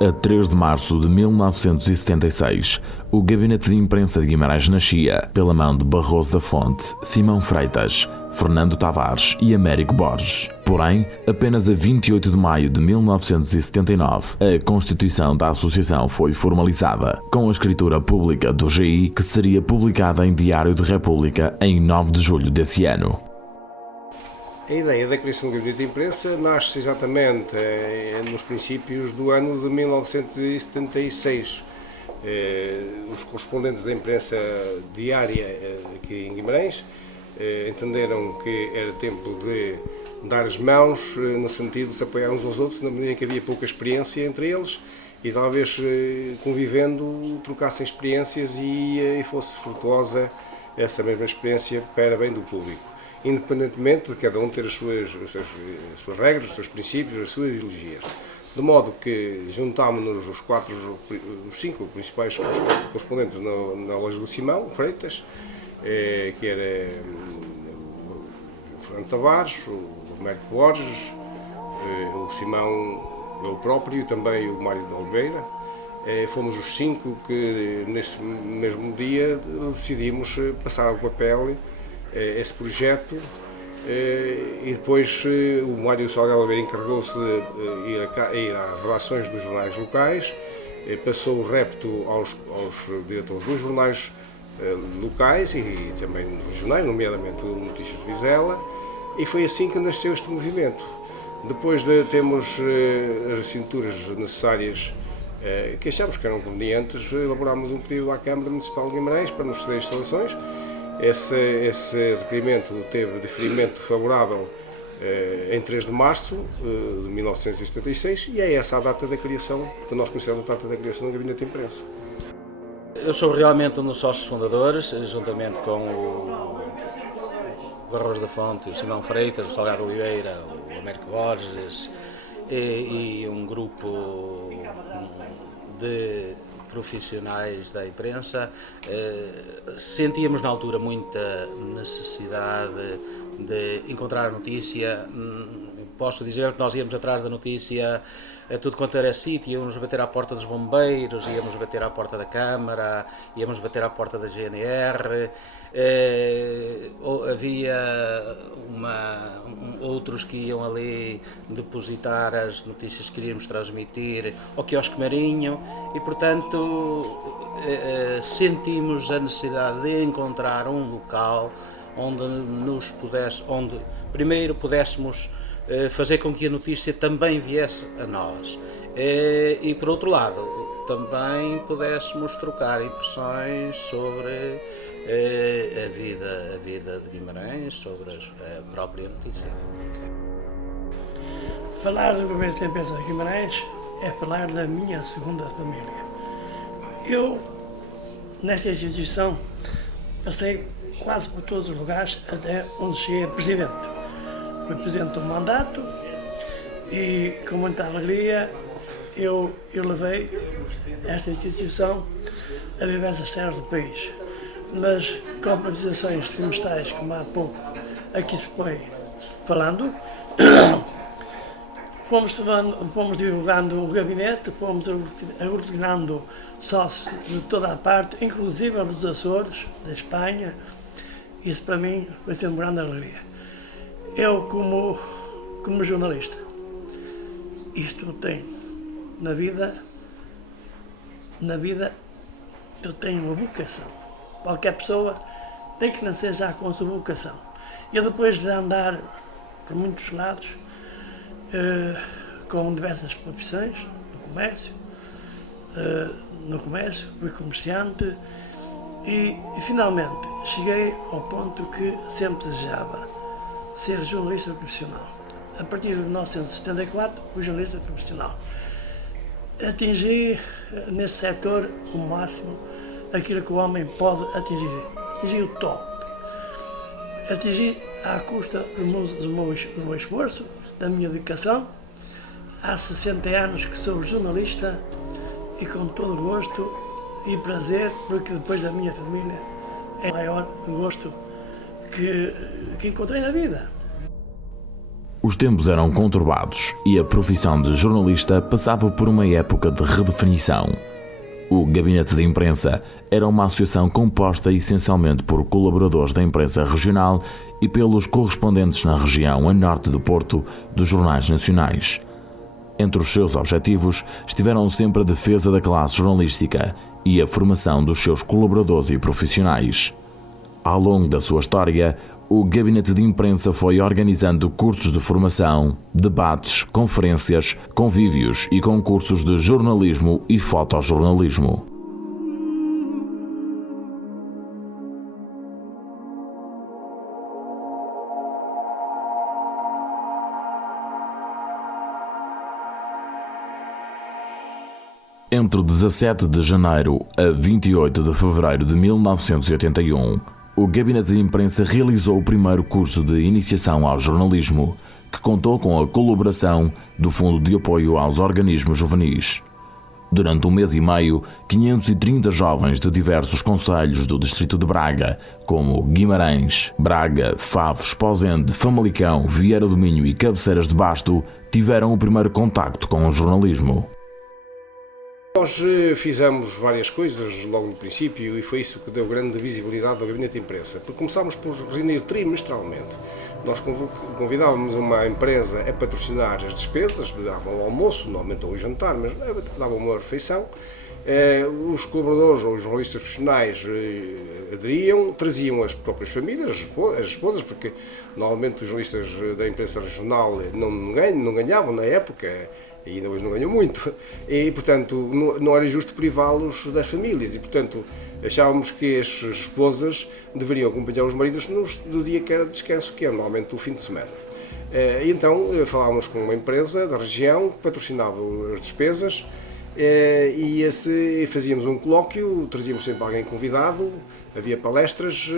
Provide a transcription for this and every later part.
A 3 de março de 1976, o Gabinete de Imprensa de Guimarães nascia pela mão de Barroso da Fonte, Simão Freitas, Fernando Tavares e Américo Borges. Porém, apenas a 28 de maio de 1979, a Constituição da Associação foi formalizada, com a escritura pública do GI, que seria publicada em Diário de República em 9 de julho desse ano. A ideia da criação do Gabinete de Imprensa nasce exatamente nos princípios do ano de 1976. Os correspondentes da imprensa diária aqui em Guimarães entenderam que era tempo de dar as mãos, no sentido de se apoiar uns aos outros, na medida em que havia pouca experiência entre eles, e talvez convivendo trocassem experiências e fosse frutuosa essa mesma experiência para bem do público, independentemente de cada um ter as suas regras, os seus princípios, as suas ideologias. De modo que juntámos-nos os cinco principais correspondentes na loja do Simão Freitas, que era o Fernando Tavares, o Américo Borges, o Simão, eu próprio, e também o Mário de Oliveira. Fomos os cinco que, nesse mesmo dia, decidimos passar ao papel esse projeto, e depois o Mário Salgado Oliveira encarregou-se de ir às redações dos jornais locais, passou o repto aos diretores dos jornais locais e também regionais, nomeadamente o Notícias de Vizela, e foi assim que nasceu este movimento. Depois de termos as assinaturas necessárias que achámos que eram convenientes, elaborámos um pedido à Câmara Municipal de Guimarães para nos ceder instalações. Esse requerimento teve deferimento favorável em 3 de março de 1976 e é essa a data da criação, que nós conhecemos a data da criação do Gabinete de Imprensa. Eu sou realmente um dos sócios fundadores, juntamente com o Barroso da Fonte, o Simão Freitas, o Salgado Oliveira, o Américo Borges e um grupo de profissionais da imprensa. Sentíamos na altura muita necessidade de encontrar a notícia. Posso dizer que nós íamos atrás da notícia a tudo quanto era sítio, íamos bater à porta dos bombeiros, íamos bater à porta da Câmara, íamos bater à porta da GNR, havia outros que iam ali depositar as notícias que queríamos transmitir ao quiosque Marinho e, portanto, sentimos a necessidade de encontrar um local onde primeiro pudéssemos fazer com que a notícia também viesse a nós e, por outro lado, também pudéssemos trocar impressões sobre a vida de Guimarães, sobre a própria notícia. Falar do Gabinete de Imprensa de Guimarães é falar da minha segunda família. Eu, nesta instituição, passei quase por todos os lugares até onde cheguei a Presidente. Fui Presidente do mandato e, com muita alegria, eu levei esta instituição a diversas terras do país. Nas confraternizações trimestrais, como há pouco aqui se foi falando, fomos divulgando o gabinete, fomos aglutinando sócios de toda a parte, inclusive dos Açores, da Espanha. Isso para mim vai ser uma grande alegria. Eu, como jornalista, isto tem na vida eu tenho uma vocação. Qualquer pessoa tem que nascer já com a sua vocação. Eu, depois de andar por muitos lados, com diversas profissões, no comércio, fui comerciante e finalmente cheguei ao ponto que sempre desejava, ser jornalista profissional. A partir de 1974, fui jornalista profissional. Atingi nesse setor o máximo aquilo que o homem pode atingir. Atingi o top. Atingi à custa do meu esforço, da minha dedicação. Há 60 anos que sou jornalista e com todo o gosto e prazer, porque depois da minha família é o maior gosto que encontrei na vida. Os tempos eram conturbados e a profissão de jornalista passava por uma época de redefinição. O Gabinete de Imprensa era uma associação composta essencialmente por colaboradores da imprensa regional e pelos correspondentes na região a norte do Porto dos jornais nacionais. Entre os seus objetivos estiveram sempre a defesa da classe jornalística e a formação dos seus colaboradores e profissionais. Ao longo da sua história, o Gabinete de Imprensa foi organizando cursos de formação, debates, conferências, convívios e concursos de jornalismo e fotojornalismo. Entre 17 de janeiro a 28 de fevereiro de 1981, o Gabinete de Imprensa realizou o primeiro curso de iniciação ao jornalismo, que contou com a colaboração do Fundo de Apoio aos Organismos Juvenis. Durante um mês e meio, 530 jovens de diversos concelhos do distrito de Braga, como Guimarães, Braga, Favo, Esposende, Famalicão, Vieira do Minho e Cabeceiras de Basto, tiveram o primeiro contacto com o jornalismo. Nós fizemos várias coisas logo no princípio e foi isso que deu grande visibilidade ao Gabinete de Imprensa, porque começámos por reunir trimestralmente. Nós convidávamos uma empresa a patrocinar as despesas, davam o almoço, normalmente ou o jantar, mas davam uma refeição. Os colaboradores ou os jornalistas profissionais aderiam, traziam as próprias famílias, as esposas, porque normalmente os jornalistas da imprensa regional não ganhavam na época, e ainda hoje não ganham muito, e portanto não era justo privá-los das famílias, e portanto achávamos que as esposas deveriam acompanhar os maridos no dia que era descanso, que é normalmente o fim de semana. E então falávamos com uma empresa da região que patrocinava as despesas, e fazíamos um colóquio, trazíamos sempre alguém convidado, havia palestras,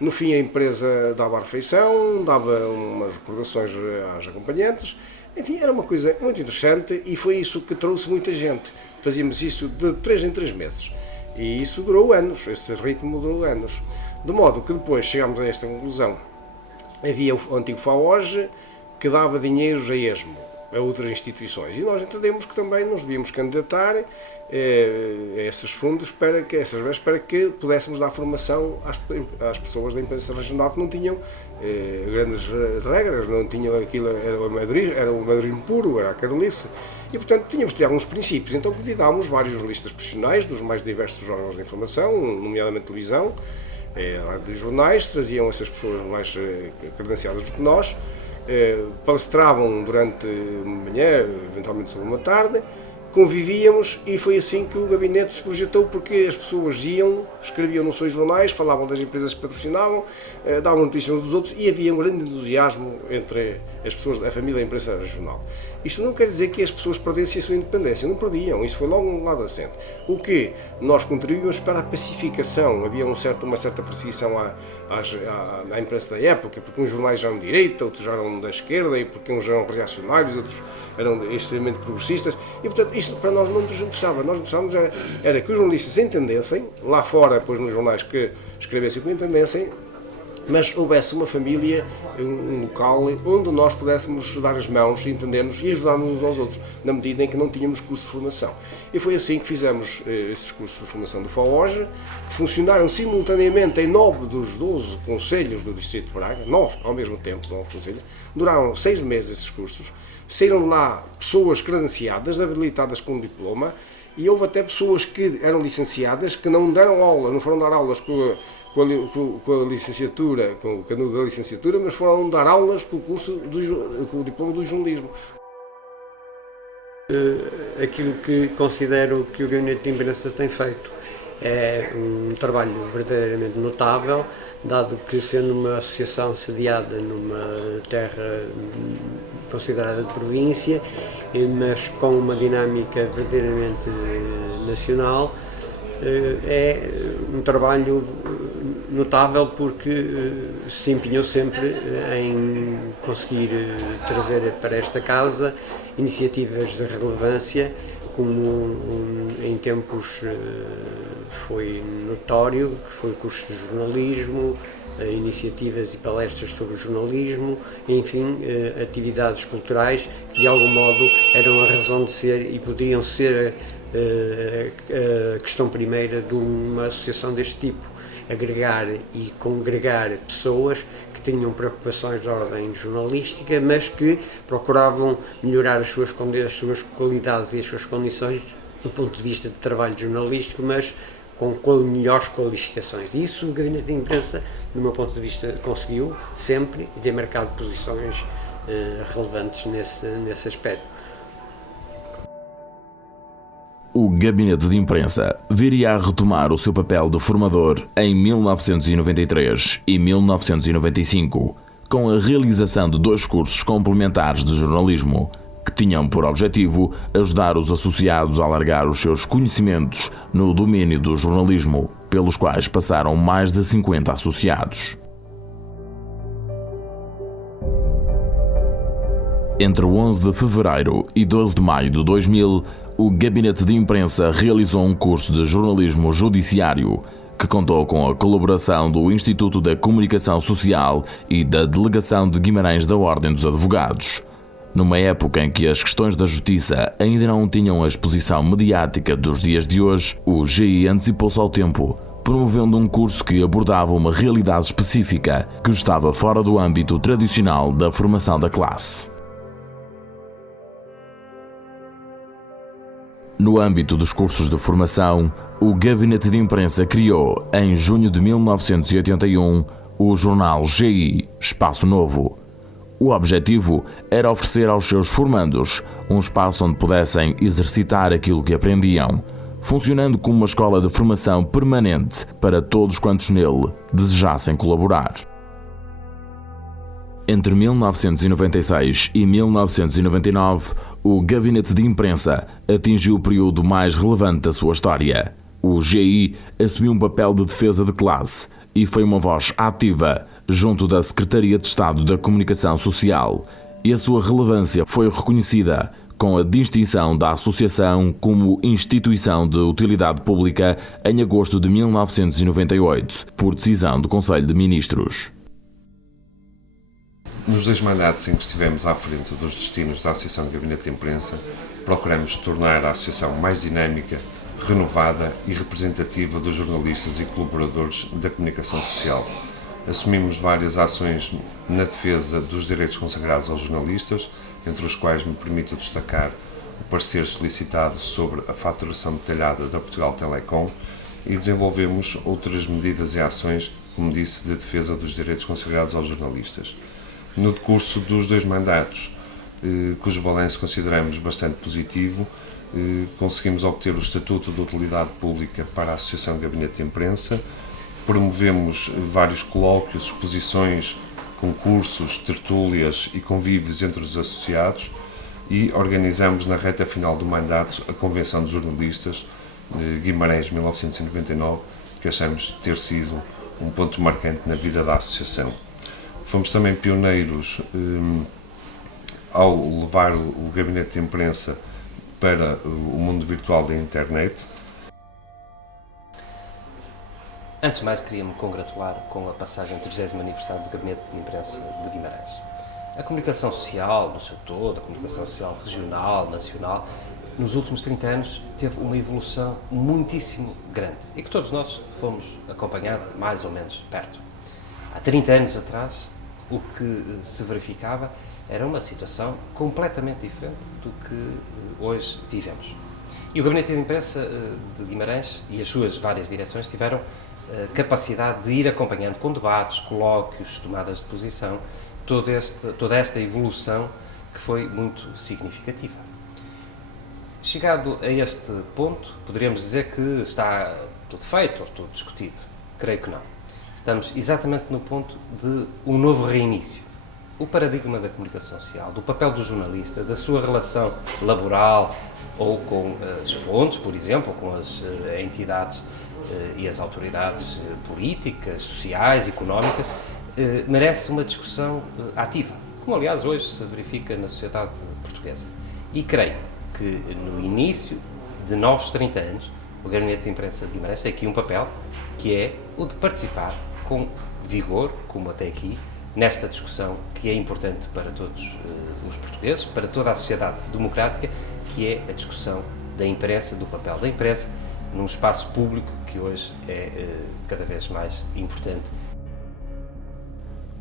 no fim a empresa dava a refeição, dava umas recordações aos acompanhantes. Enfim, era uma coisa muito interessante e foi isso que trouxe muita gente. Fazíamos isso de 3 em 3 meses e isso durou anos, esse ritmo durou anos. De modo que depois chegámos a esta conclusão. Havia o antigo FAOJ que dava dinheiros a esmo, a outras instituições, e nós entendemos que também nos devíamos candidatar a esses fundos para que pudéssemos dar formação às pessoas da imprensa regional que não tinham grandes regras, não tinham aquilo, era o maderismo puro, era a carolice, e portanto tínhamos de ter alguns princípios. Então convidámos vários jornalistas profissionais dos mais diversos órgãos de informação, nomeadamente televisão, dos jornais, traziam essas pessoas mais credenciadas do que nós, palestravam durante uma manhã, eventualmente sobre uma tarde, convivíamos e foi assim que o gabinete se projetou, porque as pessoas iam, escreviam nos seus jornais, falavam das empresas que patrocinavam, davam notícias uns dos outros e havia um grande entusiasmo entre as pessoas da família da imprensa regional. Isto não quer dizer que as pessoas perdessem a sua independência, não perdiam, isso foi logo um lado assente. O que nós contribuímos para a pacificação, havia uma certa perseguição à imprensa da época, porque uns jornais eram de direita, outros eram da esquerda, e porque uns eram reacionários, outros eram extremamente progressistas, e portanto isto para nós não nos interessava. Nós interessávamos era que os jornalistas se entendessem, lá fora, depois nos jornais que escrevessem que entendessem, mas houvesse uma família, um local onde nós pudéssemos dar as mãos, entendermos e ajudarmos uns aos outros, na medida em que não tínhamos curso de formação. E foi assim que fizemos esses cursos de formação do FAOJ, que funcionaram simultaneamente em 9 dos 12 concelhos do Distrito de Braga, 9 ao mesmo tempo, 9 concelhos, duraram 6 meses esses cursos, saíram de lá pessoas credenciadas, habilitadas com diploma, e houve até pessoas que eram licenciadas, que não deram aula, não foram dar aulas com a licenciatura, com o canudo da licenciatura, mas foram dar aulas com o curso com o diploma do jornalismo. Aquilo que considero que o Gabinete de Imprensa tem feito é um trabalho verdadeiramente notável, dado que, sendo uma associação sediada numa terra considerada de província, mas com uma dinâmica verdadeiramente nacional, é um trabalho notável porque se empenhou sempre em conseguir trazer para esta casa iniciativas de relevância como em tempos foi notório, que foi o curso de jornalismo, iniciativas e palestras sobre jornalismo, enfim, atividades culturais que de algum modo eram a razão de ser e podiam ser a questão primeira de uma associação deste tipo, agregar e congregar pessoas que tinham preocupações de ordem jornalística, mas que procuravam melhorar as suas qualidades e as suas condições do ponto de vista de trabalho jornalístico, mas com melhores qualificações. E isso o Gabinete de Imprensa, do meu ponto de vista, conseguiu sempre e tem marcado posições relevantes nesse aspecto. O Gabinete de Imprensa viria a retomar o seu papel de formador em 1993 e 1995, com a realização de 2 cursos complementares de jornalismo, que tinham por objetivo ajudar os associados a alargar os seus conhecimentos no domínio do jornalismo, pelos quais passaram mais de 50 associados. Entre 11 de fevereiro e 12 de maio de 2000, o Gabinete de Imprensa realizou um curso de jornalismo judiciário, que contou com a colaboração do Instituto da Comunicação Social e da Delegação de Guimarães da Ordem dos Advogados. Numa época em que as questões da justiça ainda não tinham a exposição mediática dos dias de hoje, o GI antecipou-se ao tempo, promovendo um curso que abordava uma realidade específica que estava fora do âmbito tradicional da formação da classe. No âmbito dos cursos de formação, o Gabinete de Imprensa criou, em junho de 1981, o jornal GI Espaço Novo. O objetivo era oferecer aos seus formandos um espaço onde pudessem exercitar aquilo que aprendiam, funcionando como uma escola de formação permanente para todos quantos nele desejassem colaborar. Entre 1996 e 1999, o Gabinete de Imprensa atingiu o período mais relevante da sua história. O GI assumiu um papel de defesa de classe e foi uma voz ativa junto da Secretaria de Estado da Comunicação Social, e a sua relevância foi reconhecida com a distinção da Associação como Instituição de Utilidade Pública em agosto de 1998, por decisão do Conselho de Ministros. Nos 2 mandatos em que estivemos à frente dos destinos da Associação de Gabinete de Imprensa, procuramos tornar a Associação mais dinâmica, renovada e representativa dos jornalistas e colaboradores da comunicação social. Assumimos várias ações na defesa dos direitos consagrados aos jornalistas, entre os quais me permito destacar o parecer solicitado sobre a faturação detalhada da Portugal Telecom, e desenvolvemos outras medidas e ações, como disse, de defesa dos direitos consagrados aos jornalistas. No decurso dos 2 mandatos, cujo balanço consideramos bastante positivo, conseguimos obter o Estatuto de Utilidade Pública para a Associação de Gabinete de Imprensa, promovemos vários colóquios, exposições, concursos, tertúlias e convívios entre os associados e organizamos na reta final do mandato a Convenção de Jornalistas de Guimarães 1999, que achamos ter sido um ponto marcante na vida da Associação. Fomos também pioneiros ao levar o Gabinete de Imprensa para o mundo virtual da internet. Antes de mais, queria-me congratular com a passagem do 30º aniversário do Gabinete de Imprensa de Guimarães. A comunicação social, no seu todo, a comunicação social regional, nacional, nos últimos 30 anos teve uma evolução muitíssimo grande e que todos nós fomos acompanhando mais ou menos perto. Há 30 anos atrás, o que se verificava era uma situação completamente diferente do que hoje vivemos. E o Gabinete de Imprensa de Guimarães e as suas várias direções tiveram capacidade de ir acompanhando com debates, colóquios, tomadas de posição, toda esta evolução que foi muito significativa. Chegado a este ponto, poderíamos dizer que está tudo feito ou tudo discutido. Creio que não. Estamos exatamente no ponto de um novo reinício. O paradigma da comunicação social, do papel do jornalista, da sua relação laboral ou com as fontes, por exemplo, ou com as entidades e as autoridades políticas, sociais, económicas, merece uma discussão ativa, como aliás hoje se verifica na sociedade portuguesa. E creio que no início de novos 30 anos, o Gabinete de Imprensa de Guimarães tem aqui um papel que é o de participar com vigor, como até aqui, nesta discussão que é importante para todos os portugueses, para toda a sociedade democrática, que é a discussão da imprensa, do papel da imprensa, num espaço público que hoje é cada vez mais importante.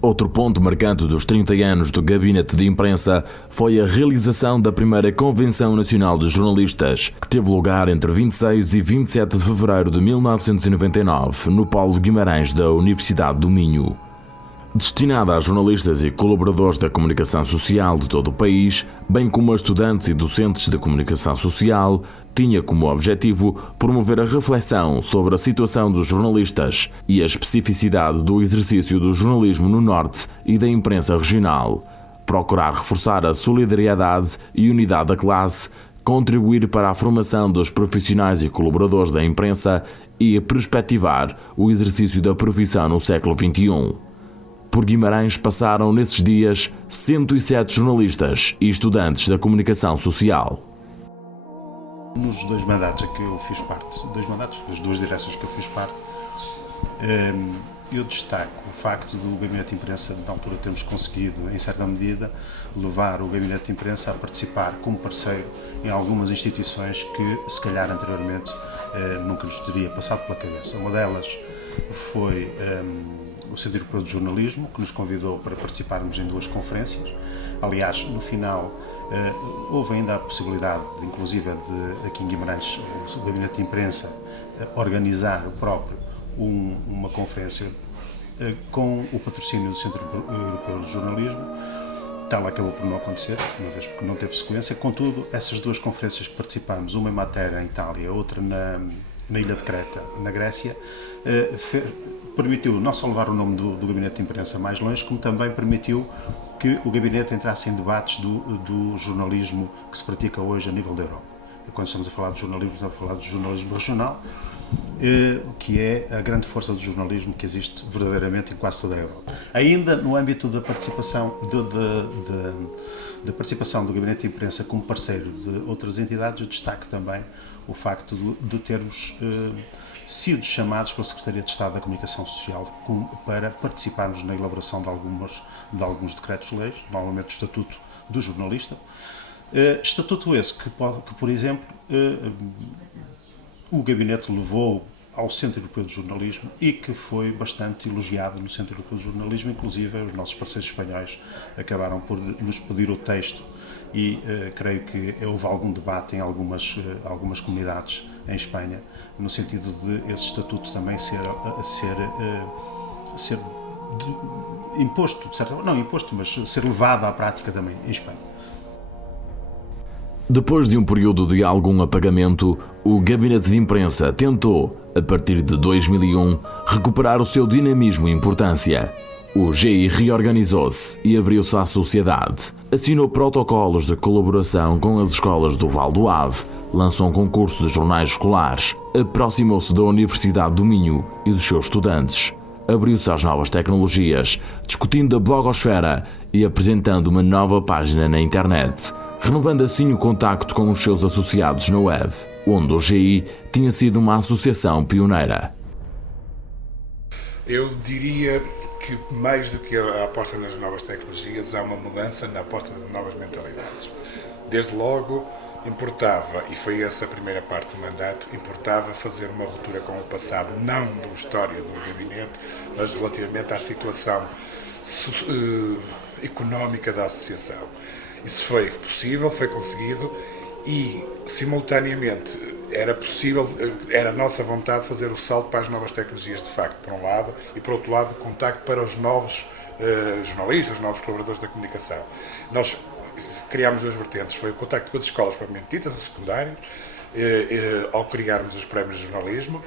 Outro ponto marcante dos 30 anos do Gabinete de Imprensa foi a realização da primeira Convenção Nacional de Jornalistas, que teve lugar entre 26 e 27 de fevereiro de 1999, no Polo de Guimarães da Universidade do Minho. Destinada a jornalistas e colaboradores da comunicação social de todo o país, bem como a estudantes e docentes de comunicação social, tinha como objetivo promover a reflexão sobre a situação dos jornalistas e a especificidade do exercício do jornalismo no Norte e da imprensa regional, procurar reforçar a solidariedade e unidade da classe, contribuir para a formação dos profissionais e colaboradores da imprensa e perspectivar o exercício da profissão no século XXI. Por Guimarães passaram nesses dias 107 jornalistas e estudantes da comunicação social. Nos 2 mandatos a que eu fiz parte, as 2 direções que eu fiz parte, eu destaco o facto do Gabinete de Imprensa, na altura, termos conseguido, em certa medida, levar o Gabinete de Imprensa a participar como parceiro em algumas instituições que, se calhar, anteriormente, nunca nos teria passado pela cabeça. Uma delas foi o Centro Europeu de Jornalismo, que nos convidou para participarmos em 2 conferências. Aliás, no final, houve ainda a possibilidade, inclusive, de, aqui em Guimarães, o Gabinete de Imprensa organizar o próprio uma conferência com o patrocínio do Centro Europeu de Jornalismo. Tal acabou por não acontecer, uma vez porque não teve sequência. Contudo, essas 2 conferências que participamos, uma em Matera, em Itália, outra na Ilha de Creta, na Grécia, permitiu não só levar o nome do Gabinete de Imprensa mais longe, como também permitiu que o Gabinete entrasse em debates do jornalismo que se pratica hoje a nível da Europa. E quando estamos a falar de jornalismo, estamos a falar de jornalismo regional, que é a grande força do jornalismo que existe verdadeiramente em quase toda a Europa. Ainda no âmbito da participação, da participação do Gabinete de Imprensa como parceiro de outras entidades, eu destaco também o facto de termos sido chamados pela Secretaria de Estado da Comunicação Social para participarmos na elaboração de alguns decretos-leis, normalmente o Estatuto do Jornalista. Estatuto esse que, por exemplo, o Gabinete levou ao Centro Europeu de Jornalismo e que foi bastante elogiado no Centro Europeu de Jornalismo. Inclusive, os nossos parceiros espanhóis acabaram por nos pedir o texto e creio que houve algum debate em algumas comunidades em Espanha, no sentido de esse estatuto também ser imposto, de certa forma, não imposto, mas ser levado à prática também em Espanha. Depois de um período de algum apagamento, o Gabinete de Imprensa tentou, a partir de 2001, recuperar o seu dinamismo e importância. O GI reorganizou-se e abriu-se à sociedade. Assinou protocolos de colaboração com as escolas do Val do Ave, lançou um concurso de jornais escolares, aproximou-se da Universidade do Minho e dos seus estudantes. Abriu-se às novas tecnologias, discutindo a blogosfera e apresentando uma nova página na internet, renovando assim o contacto com os seus associados na web, onde o GI tinha sido uma associação pioneira. Eu diria que mais do que a aposta nas novas tecnologias, há uma mudança na aposta de novas mentalidades. Desde logo, importava, e foi essa a primeira parte do mandato, importava fazer uma ruptura com o passado, não do histórico do gabinete, mas relativamente à situação económica da associação. Isso foi possível, foi conseguido e, simultaneamente, era a nossa vontade fazer o salto para as novas tecnologias, de facto, por um lado, e por outro lado, contacto para os novos jornalistas, os novos colaboradores da comunicação. Nós criámos 2 vertentes, foi o contacto com as escolas propriamente ditas, o secundário, ao criarmos os prémios de jornalismo,